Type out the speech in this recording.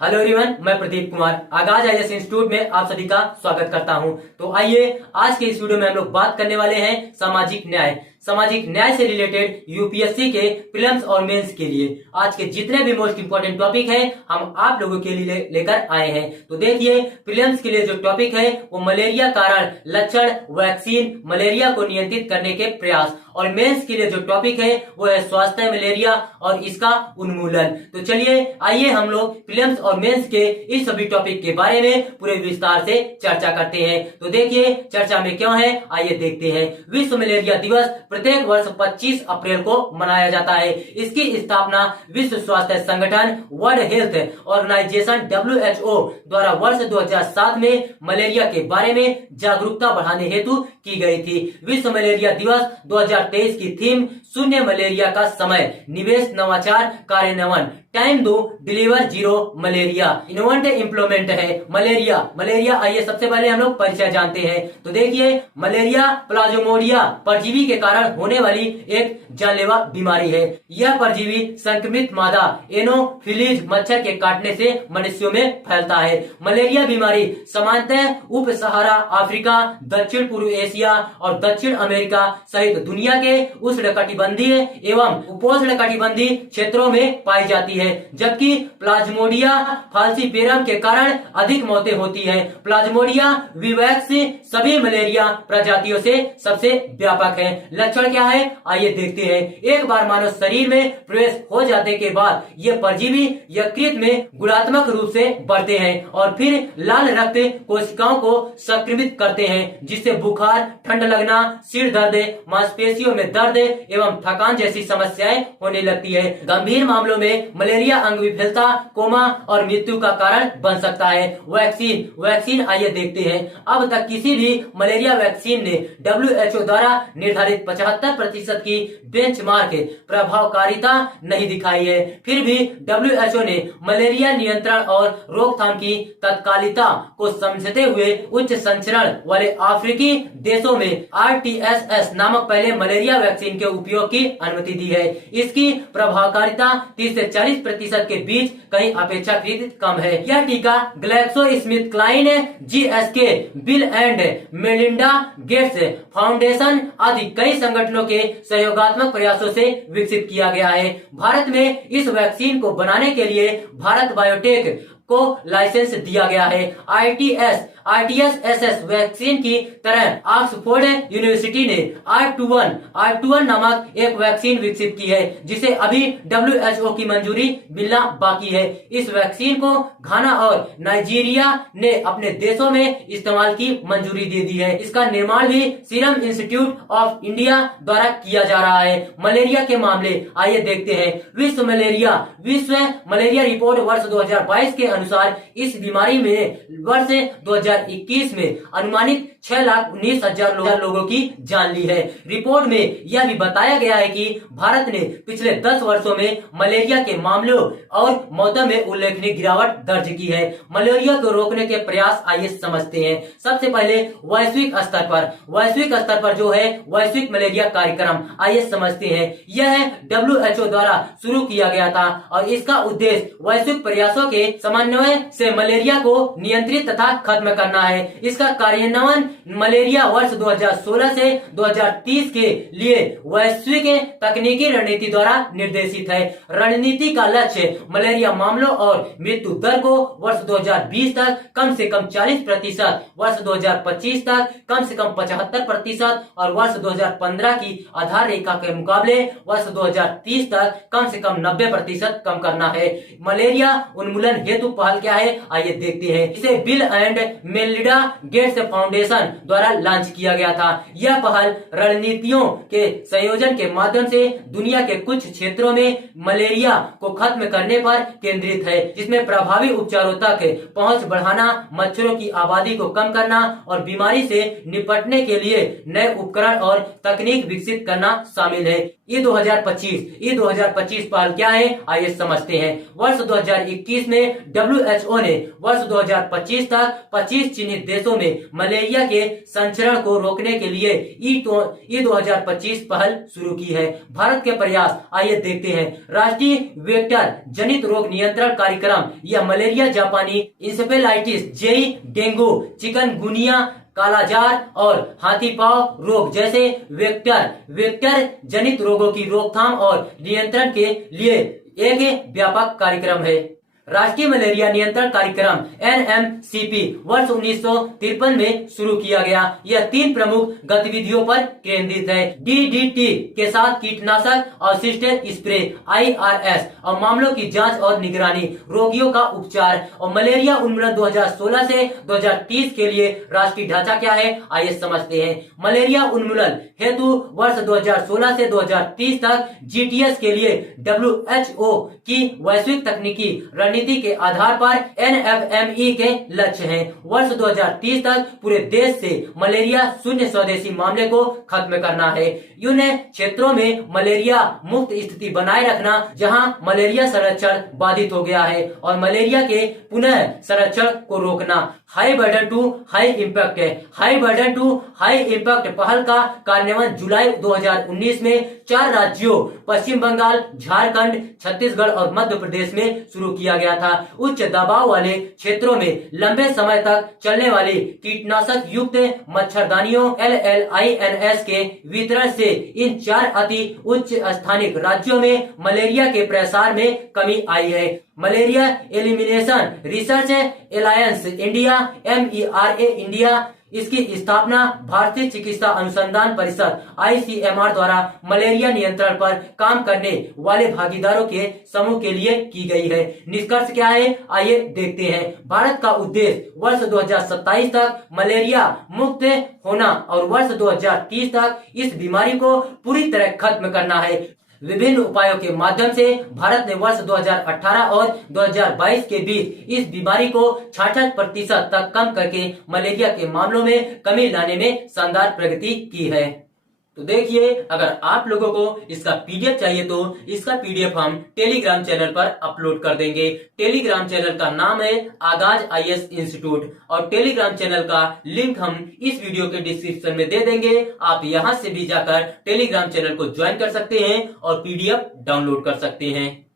Hello everyone, मैं प्रदीप कुमार आगाज IAS institute में आप सभी का स्वागत करता हूं। तो आइए आज के इस वीडियो में हम लोग बात करने वाले हैं सामाजिक न्याय से रिलेटेड यूपीएससी के प्रीलिम्स और मेंस के लिए आज के जितने भी मोस्ट इंपोर्टेंट टॉपिक हैं हम आप लोगों के लिए लेकर आए हैं। तो देखिए, प्रीलिम्स के लिए जो टॉपिक है वो मलेरिया कारण लक्षण, वैक्सीन, मलेरिया को नियंत्रित करने के प्रयास, और मेंस के लिए जो टॉपिक है वो है स्वास्थ्य मलेरिया और इसका उन्मूलन। तो चलिए आइए हम लोग प्रीलिम्स और मेंस के इस सभी टॉपिक के बारे में पूरे विस्तार से चर्चा करते हैं। तो देखिए चर्चा में क्यों है, आइए देखते हैं। विश्व मलेरिया दिवस प्रत्येक वर्ष 25 अप्रैल को मनाया जाता है। इसकी स्थापना विश्व स्वास्थ्य संगठन वर्ल्ड हेल्थ ऑर्गेनाइजेशन WHO द्वारा वर्ष 2007 में मलेरिया के बारे में जागरूकता बढ़ाने हेतु की गई थी। विश्व मलेरिया दिवस 2023 की थीम शून्य मलेरिया का समय, निवेश, नवाचार, कार्यान्वयन, टाइम दो, deliver zero malaria, Innovent implement है। मलेरिया आइए सबसे पहले हम लोग परिचय जानते हैं। तो देखिए, मलेरिया प्लाज्मोडिया परजीवी के कारण होने वाली एक जानलेवा बीमारी है। यह परजीवी संक्रमित मादा एनोफिलीज मच्छर के काटने से मनुष्यों में फैलता है। मलेरिया बीमारी सामान्यतः उप सहारा अफ्रीका, दक्षिण पूर्व एशिया और दक्षिण अमेरिका सहित दुनिया के उष्णकटिबंधीय एवं उपोष्णकटिबंधीय क्षेत्रों में पाई जाती है, जबकि प्लाज्मोडिया फाल्सीपेरम के कारण अधिक मौतें होती हैं। प्लाज्मोडिया विवैक्स सभी मलेरिया प्रजातियों से सबसे व्यापक है। लक्षण क्या है, आइए देखते हैं। एक बार मानव शरीर में प्रवेश हो जाने के बाद ये परजीवी यकृत में गुणात्मक रूप से बढ़ते हैं और फिर लाल रक्त कोशिकाओं को संक्रमित करते हैं, जिससे बुखार, ठंड लगना, सिर दर्द, मांसपेशियों में दर्द एवं थकान जैसी समस्याएं होने लगती है। गंभीर मामलों में मलेरिया अंग विफलता, कोमा और मृत्यु का कारण बन सकता है। वैक्सीन आइए देखते हैं। अब तक किसी भी मलेरिया वैक्सीन ने WHO द्वारा निर्धारित 75% की बेंचमार्क प्रभावकारिता नहीं दिखाई है। फिर भी WHO ने मलेरिया नियंत्रण और रोकथाम की तत्कालिकता को समझते हुए उच्च संचरण वाले अफ्रीकी देशों में RTS नामक पहले मलेरिया वैक्सीन के उपयोग की अनुमति दी है। इसकी प्रभावकारिता 30 से 40% के बीच कहीं अपेक्षाकृत कम है। यह टीका GlaxoSmithKline, GSK, bill and Melinda Gates foundation आदि कई संगठनों के सहयोगात्मक प्रयासों से विकसित किया गया है। भारत में इस वैक्सीन को बनाने के लिए भारत बायोटेक को लाइसेंस दिया गया है। RTS वैक्सीन की तरह ऑक्सफोर्ड यूनिवर्सिटी ने R21 नामक एक वैक्सीन विकसित की है, जिसे अभी WHO की मंजूरी मिलना बाकी है। इस वैक्सीन को घाना और नाइजीरिया ने अपने देशों में इस्तेमाल की मंजूरी दे दी है। इसका निर्माण भी सीरम इंस्टीट्यूट ऑफ इंडिया द्वारा किया जा रहा है। मलेरिया के मामले आइए देखते हैं। विश्व मलेरिया रिपोर्ट वर्ष 2022 के अनुसार इस बीमारी में वर्ष 2021 में अनुमानित 6,19,000 लोगों की जान ली है। रिपोर्ट में यह भी बताया गया है कि भारत ने पिछले 10 वर्षों में मलेरिया के मामलों और मौतों में उल्लेखनीय गिरावट दर्ज की है। मलेरिया को रोकने के प्रयास आइए समझते हैं। सबसे पहले वैश्विक स्तर पर जो है वैश्विक मलेरिया कार्यक्रम आइए समझते हैं। यह WHO द्वारा शुरू किया गया था और इसका उद्देश्य वैश्विक प्रयासों के समन्वय से मलेरिया को नियंत्रित तथा खत्म करना है। इसका कार्यान्वयन मलेरिया वर्ष 2016 से 2030 के लिए वैश्विक तकनीकी रणनीति द्वारा निर्देशित है। रणनीति का लक्ष्य मलेरिया मामलों और मृत्यु दर को वर्ष 2020 तक कम से कम 40%, वर्ष 2025 तक कम से कम 75% और वर्ष 2015 की आधार रेखा के मुकाबले वर्ष 2030 तक कम से कम 90% कम करना है। मलेरिया उन्मूलन हेतु पहल क्या है, आइए देखते हैं। इसे bill and Melinda Gates foundation द्वारा लॉन्च किया गया था। यह पहल रणनीतियों के संयोजन के माध्यम से दुनिया के कुछ क्षेत्रों में मलेरिया को खत्म करने पर केंद्रित है, जिसमें प्रभावी उपचारों तक पहुंच बढ़ाना, मच्छरों की आबादी को कम करना और बीमारी से निपटने के लिए नए उपकरण और तकनीक विकसित करना शामिल है। ये 2025 पहल क्या है, आइए समझते हैं। वर्ष 2021 में WHO ने वर्ष 2025 तक 25 चिन्हित देशों में मलेरिया के संचरण को रोकने के लिए ई 2025 पहल शुरू की है। भारत के प्रयास आइए देखते हैं। राष्ट्रीय वेक्टर जनित रोग नियंत्रण कार्यक्रम यह मलेरिया, जापानी इंसेफेलाइटिस, जेई, डेंगू, चिकनगुनिया, कालाजार और हाथीपांव रोग जैसे वेक्टर जनित रोगों की रोकथाम और नियंत्रण के लिए एक व्यापक कार्यक्रम है। राष्ट्रीय मलेरिया नियंत्रण कार्यक्रम NMCP वर्ष 1953 में शुरू किया गया। यह 3 प्रमुख गतिविधियों पर केंद्रित है। DDT के साथ कीटनाशक, अवशिष्ट स्प्रे, IRS और मामलों की जांच और निगरानी, रोगियों का उपचार और मलेरिया उन्मूलन 2016 से 2030 के लिए राष्ट्रीय ढांचा क्या है, आइए समझते हैं। मलेरिया उन्मूलन हेतु वर्ष 2016 से 2030 तक GTS के लिए WHO की वैश्विक तकनीकी रणनीति के आधार पर NFME के लक्ष्य हैं। वर्ष 2030 तक पूरे देश से मलेरिया शून्य स्वदेशी मामले को खत्म करना है। उन क्षेत्रों में मलेरिया मुक्त स्थिति बनाए रखना जहां मलेरिया संरक्षण बाधित हो गया है और मलेरिया के पुनः संरक्षण को रोकना। High burden to high impact है। High burden to high impact पहल का कार्यान्वयन जुलाई 2019 में 4 राज्यों पश्चिम बंगाल, झारखंड, छत्तीसगढ़ और मध्य प्रदेश में शुरू किया गया था। उच्च दबाव वाले क्षेत्रों में लंबे समय तक चलने वाली कीटनाशक युक्त मच्छरदानियों LLINS के वितरण से इन 4 अति उच्च स्थानिक राज्यों में मलेरिया के प्रसार में कमी आई है। Malaria elimination research alliance India MERA India, इसकी स्थापना भारतीय चिकित्सा अनुसंधान परिषद ICMR द्वारा मलेरिया नियंत्रण पर काम करने वाले भागीदारों के समूह के लिए की गई है। निष्कर्ष क्या है, आइए देखते हैं। भारत का उद्देश्य वर्ष 2027 तक मलेरिया मुक्त होना और वर्ष 2030 तक इस बीमारी को पूरी तरह खत्म करना है। विभिन्न उपायों के माध्यम से भारत ने वर्ष 2018 और 2022 के बीच इस बीमारी को 66% तक कम करके मलेरिया के मामलों में कमी लाने में शानदार प्रगति की है। तो देखिए, अगर आप लोगों को इसका PDF चाहिए तो इसका PDF हम टेलीग्राम चैनल पर अपलोड कर देंगे। टेलीग्राम चैनल का नाम है आगाज IAS इंस्टीट्यूट और टेलीग्राम चैनल का लिंक हम इस वीडियो के डिस्क्रिप्शन में दे देंगे। आप यहां से भी जाकर टेलीग्राम चैनल को ज्वाइन कर सकते हैं और PDF डाउनलोड कर सकते हैं।